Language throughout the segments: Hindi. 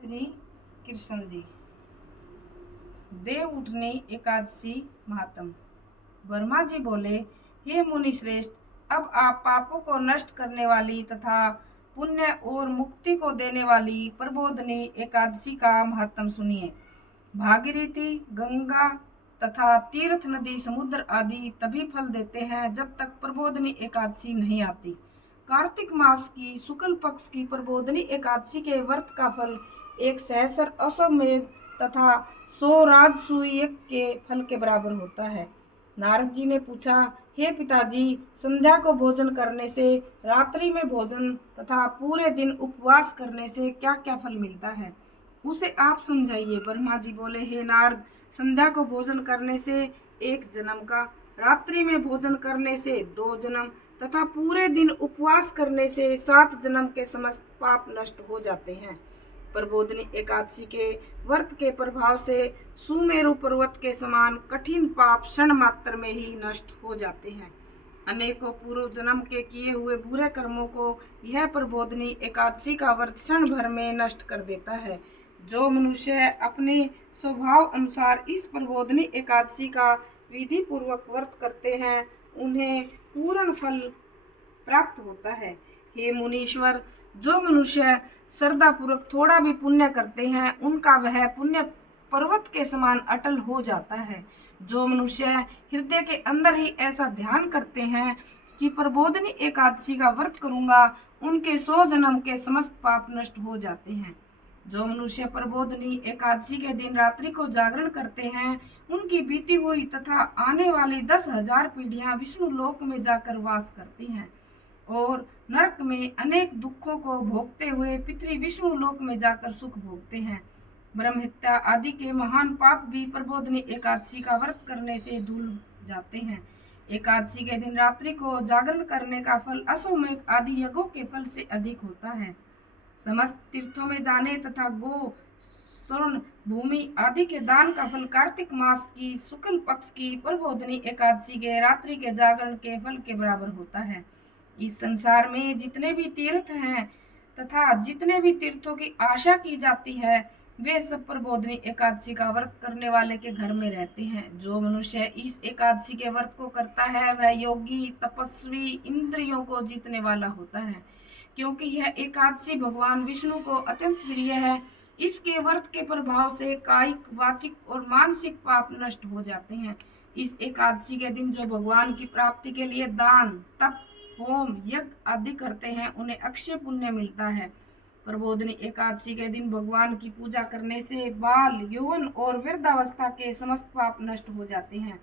श्री कृष्ण जी। देव उठनी एकादशी महात्म। वर्मा जी बोले, हे मुनि श्रेष्ठ, अब आप पापों को नष्ट करने वाली तथा पुण्य और मुक्ति को देने वाली प्रबोधनी एकादशी का महात्म सुनिए। भागीरथी, गंगा तथा तीर्थ नदी, समुद्र आदि तभी फल देते हैं जब तक प्रबोधनी एकादशी नहीं आती। कार्तिक मास की शुक्ल पक्ष की प्रबोधनी एकादशी के व्रत का फल एक सहस्र अश्वमेध तथा 100 राजसूय के फल के बराबर होता है। नारद जी ने पूछा, हे पिताजी, संध्या को भोजन करने से, रात्रि में भोजन तथा पूरे दिन उपवास करने से क्या क्या फल मिलता है, उसे आप समझाइए। ब्रह्मा जी बोले, हे नारद, संध्या को भोजन करने से 1 जन्म का, रात्रि में भोजन करने से 2 जन्म तथा पूरे दिन उपवास करने से 7 जन्म के समस्त पाप नष्ट हो जाते हैं। प्रबोधनी एकादशी के व्रत के प्रभाव से सुमेरु पर्वत के समान कठिन पाप क्षण मात्र में ही नष्ट हो जाते हैं। अनेकों पूर्व जन्म के किए हुए बुरे कर्मों को यह प्रबोधनी एकादशी का व्रत क्षण भर में नष्ट कर देता है। जो मनुष्य अपने स्वभाव अनुसार इस प्रबोधनी एकादशी का विधि पूर्वक व्रत करते हैं, उन्हें पूर्ण फल प्राप्त होता है। हे मुनीश्वर, जो मनुष्य श्रद्धा पूर्वक थोड़ा भी पुण्य करते हैं, उनका वह पुण्य पर्वत के समान अटल हो जाता है। जो मनुष्य हृदय के अंदर ही ऐसा ध्यान करते हैं कि प्रबोधनी एकादशी का व्रत करूंगा, उनके 100 जन्म के समस्त पाप नष्ट हो जाते हैं। जो मनुष्य प्रबोधनी एकादशी के दिन रात्रि को जागरण करते हैं, उनकी बीती हुई तथा आने वाली 10,000 पीढ़ियां विष्णु लोक में जाकर वास करती हैं और नरक में अनेक दुखों को भोगते हुए पितृ विष्णु लोक में जाकर सुख भोगते हैं। ब्रह्महत्या आदि के महान पाप भी प्रबोधनी एकादशी का व्रत करने से धुल जाते हैं। एकादशी के दिन रात्रि को जागरण करने का फल अश्वमेध आदि यज्ञों के फल से अधिक होता है। समस्त तीर्थों में जाने तथा गो, स्वर्ण, भूमि आदि के दान का फल कार्तिक मास की शुक्ल पक्ष की प्रबोधनी एकादशी के रात्रि के जागरण के फल के बराबर होता है। इस संसार में जितने भी तीर्थ हैं तथा जितने भी तीर्थों की आशा की जाती है, वे सब प्रबोधनी एकादशी का व्रत करने वाले के घर में रहते हैं। जो मनुष्य इस एकादशी के व्रत को करता है, वह योगी, तपस्वी, इंद्रियों को जीतने वाला होता है, क्योंकि यह एकादशी भगवान विष्णु को अत्यंत प्रिय है। इसके व्रत के प्रभाव से कायिक, वाचिक और मानसिक पाप नष्ट हो जाते हैं। इस एकादशी के दिन जो भगवान की प्राप्ति के लिए दान, तप, होम, यज्ञ आदि करते हैं, उन्हें अक्षय पुण्य मिलता है। प्रबोधनी एकादशी के दिन भगवान की पूजा करने से बाल, यौवन और वृद्धावस्था के समस्त पाप नष्ट हो जाते हैं।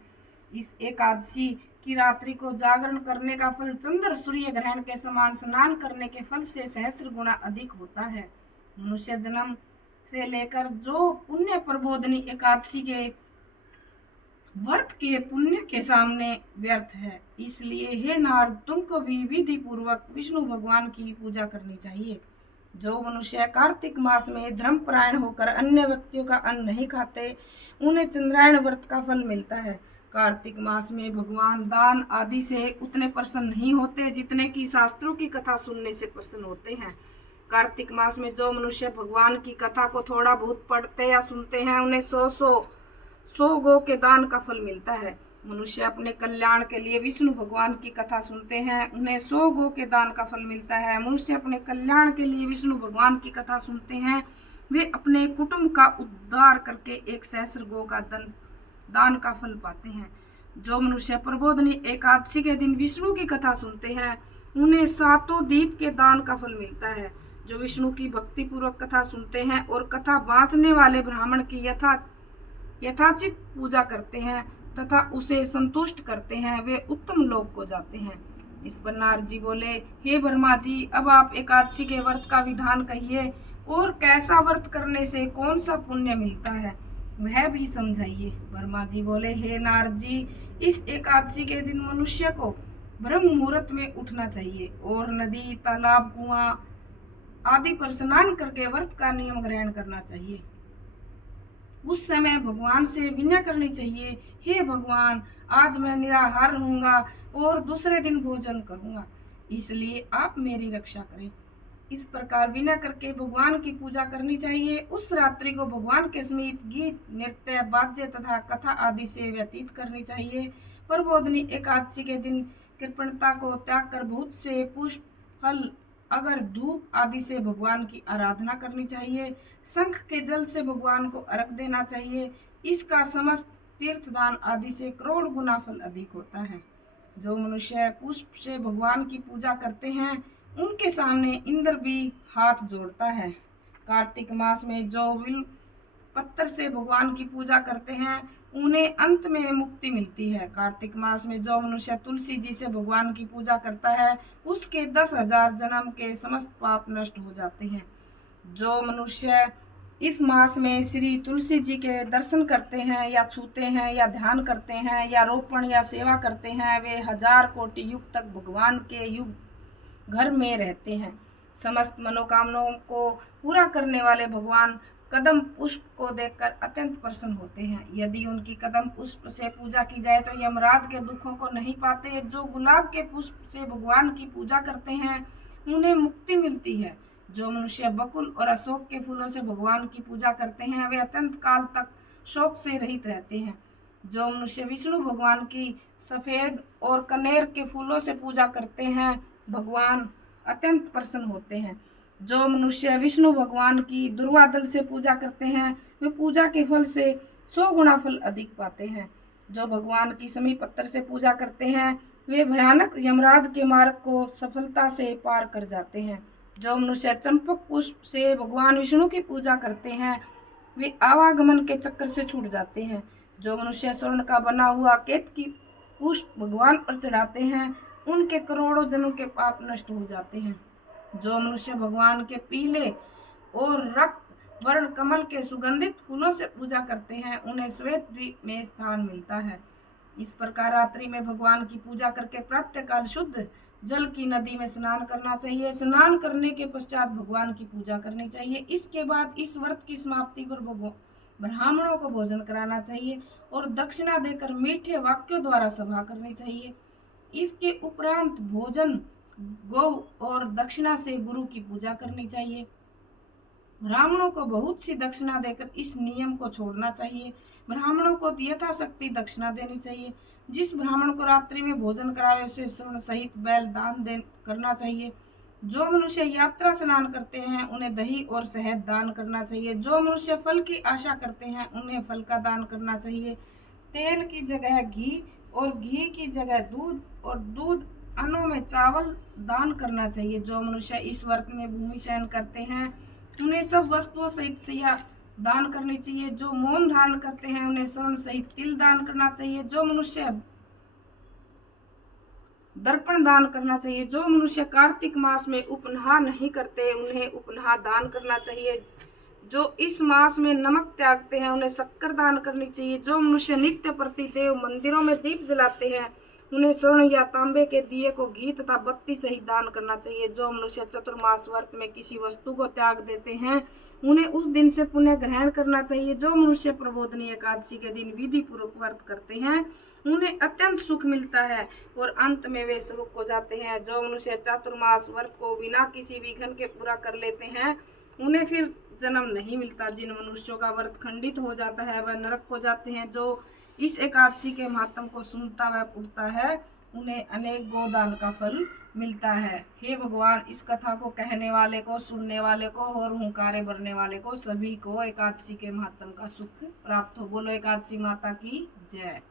इस एकादशी की रात्रि को जागरण करने का फल चंद्र सूर्य ग्रहण के समान स्नान करने के फल से सहस्र गुना अधिक होता है। मनुष्य जन्म से लेकर जो पुण्य प्रबोधनी एकादशी के व्रत के पुण्य के सामने व्यर्थ है। इसलिए हे नारद, तुमको भी विधि पूर्वक विष्णु भगवान की पूजा करनी चाहिए। जो मनुष्य कार्तिक मास में धर्मपरायण होकर अन्य व्यक्तियों का अन्न नहीं खाते, उन्हें चंद्रायण व्रत का फल मिलता है। कार्तिक मास में भगवान दान आदि से उतने प्रसन्न नहीं होते जितने की शास्त्रों की कथा सुनने से प्रसन्न होते हैं। कार्तिक मास में जो मनुष्य भगवान की कथा को थोड़ा बहुत पढ़ते या सुनते हैं, उन्हें 100 गो के दान का फल मिलता है। मनुष्य अपने कल्याण के लिए विष्णु भगवान की कथा सुनते हैं, उन्हें 100 गो के दान का फल मिलता है। मनुष्य अपने कल्याण के लिए विष्णु भगवान की कथा सुनते हैं, वे अपने कुटुंब का उद्धार करके 1 सहस्र गो का दान का फल पाते हैं। जो मनुष्य प्रबोधनी एकादशी के दिन विष्णु की कथा सुनते हैं, उन्हें 7 दीप के दान का फल मिलता है। जो विष्णु की भक्ति पूर्वक कथा सुनते हैं और कथा बांचने वाले ब्राह्मण की यथाचित पूजा करते हैं तथा उसे संतुष्ट करते हैं, वे उत्तम लोक को जाते हैं। इस पर नारद जी बोले, हे ब्रह्मा जी, अब आप एकादशी के व्रत का विधान कहिए और कैसा व्रत करने से कौन सा पुण्य मिलता है, वह भी समझाइए। ब्रह्मा जी बोले, हे नारद जी, इस एकादशी के दिन मनुष्य को ब्रह्म मुहूर्त में उठना चाहिए और नदी, तालाब, कुआं आदि पर स्नान करके व्रत का नियम ग्रहण करना चाहिए। उस समय भगवान से विनय करनी चाहिए, हे भगवान, आज मैं निराहार रहूंगा और दूसरे दिन भोजन करूंगा, इसलिए आप मेरी रक्षा करें। इस प्रकार विनय करके भगवान की पूजा करनी चाहिए। उस रात्रि को भगवान के समीप गीत, नृत्य, वाद्य तथा कथा आदि से व्यतीत करनी चाहिए। प्रबोधनी एकादशी के दिन कृपणता को त्याग कर बहुत से पुष्प, फल, अगर धूप आदि से भगवान की आराधना करनी चाहिए। शंख के जल से भगवान को अर्घ देना चाहिए। इसका समस्त तीर्थदान आदि से करोड़ गुना फल अधिक होता है। जो मनुष्य पुष्प से भगवान की पूजा करते हैं उनके सामने इंद्र भी हाथ जोड़ता है। कार्तिक मास में जो बिल्व पत्थर से भगवान की पूजा करते हैं उन्हें अंत में मुक्ति मिलती है। कार्तिक मास में जो मनुष्य तुलसी जी से भगवान की पूजा करता है उसके 10,000 जन्म के समस्त पाप नष्ट हो जाते हैं। जो मनुष्य इस मास में श्री तुलसी जी के दर्शन करते हैं या छूते हैं या ध्यान करते हैं या रोपण या सेवा करते हैं वे 1000 कोटि युग तक भगवान के युग घर में रहते हैं। समस्त मनोकामनाओं को पूरा करने वाले भगवान कदम पुष्प को देखकर अत्यंत प्रसन्न होते हैं। यदि उनकी कदम पुष्प से पूजा की जाए तो यमराज के दुखों को नहीं पाते। जो गुलाब के पुष्प से भगवान की पूजा करते हैं उन्हें मुक्ति मिलती है। जो मनुष्य बकुल और अशोक के फूलों से भगवान की पूजा करते हैं वे अत्यंत काल तक शोक से रहित रहते हैं। जो मनुष्य विष्णु भगवान की सफेद और कनेर के फूलों से पूजा करते हैं भगवान अत्यंत प्रसन्न होते हैं। जो मनुष्य विष्णु भगवान की दुर्वा दल से पूजा करते हैं वे पूजा के फल से 100 गुना फल अधिक पाते हैं। जो भगवान की समी पत्थर से पूजा करते हैं वे भयानक यमराज के मार्ग को सफलता से पार कर जाते हैं। जो मनुष्य चंपक पुष्प से भगवान विष्णु की पूजा करते हैं वे आवागमन के चक्कर से छूट जाते हैं। जो मनुष्य स्वर्ण का बना हुआ केतकी पुष्प भगवान पर चढ़ाते हैं उनके करोड़ों जन्म के पाप नष्ट हो जाते हैं। जो मनुष्य भगवान के पीले और रक्त वर्ण कमल के सुगंधित फूलों से पूजा करते हैं उन्हें श्वेत द्वीप में स्थान मिलता है। इस प्रकार रात्रि में भगवान की पूजा करके प्रातःकाल शुद्ध जल की नदी में स्नान करना चाहिए। स्नान करने के पश्चात भगवान की पूजा करनी चाहिए। इसके बाद इस व्रत की समाप्ति पर ब्राह्मणों को भोजन कराना चाहिए और दक्षिणा देकर मीठे वाक्यों द्वारा सभा करनी चाहिए। इसके उपरांत भोजन, गौ और दक्षिणा से गुरु की पूजा करनी चाहिए। ब्राह्मणों को बहुत सी दक्षिणा देकर इस नियम को छोड़ना चाहिए। ब्राह्मणों को यथाशक्ति दक्षिणा देनी चाहिए। जिस ब्राह्मण को रात्रि में भोजन कराए उसे स्वर्ण सहित बैल दान करना चाहिए। जो मनुष्य यात्रा स्नान करते हैं उन्हें दही और शहद दान करना चाहिए। जो मनुष्य फल की आशा करते हैं उन्हें फल का दान करना चाहिए। तेल की जगह घी और घी की जगह दूध और दूध अन्नों में चावल दान करना चाहिए। जो मनुष्य इस व्रत में भूमि शयन करते हैं उन्हें सब वस्तुओं सहित सिया दान करनी चाहिए। जो मौन धारण करते हैं उन्हें स्वर्ण सहित तिल दान करना चाहिए। जो मनुष्य दर्पण दान करना चाहिए। जो मनुष्य कार्तिक मास में उपनहा नहीं करते उन्हें उपनहा दान करना चाहिए। जो इस मास में नमक त्यागते हैं उन्हें शक्कर दान करनी चाहिए। जो मनुष्य नित्य प्रतिदेव मंदिरों में दीप जलाते हैं उन्हें स्वर्ण या तांबे के दिए को घी तथा बत्ती सहित दान करना चाहिए। जो मनुष्य चतुर्मास व्रत में किसी वस्तु को त्याग देते हैं उन्हें उस दिन से पुण्य ग्रहण करना चाहिए। जो मनुष्य प्रबोधनी एकादशी के दिन विधि पूर्वक व्रत करते हैं उन्हें अत्यंत सुख मिलता है और अंत में वे सुख हो जाते हैं। जो मनुष्य चातुर्मास व्रत को बिना किसी विघ्न के पूरा कर लेते हैं उन्हें फिर जन्म नहीं मिलता। जिन मनुष्यों का व्रत खंडित हो जाता है वह नरक को जाते हैं। जो इस एकादशी के महात्म को सुनता व उठता है उन्हें अनेक गोदान का फल मिलता है। हे भगवान, इस कथा को कहने वाले को, सुनने वाले को और हुंकारे भरने वाले को सभी को एकादशी के महात्म का सुख प्राप्त हो। बोलो एकादशी माता की जय।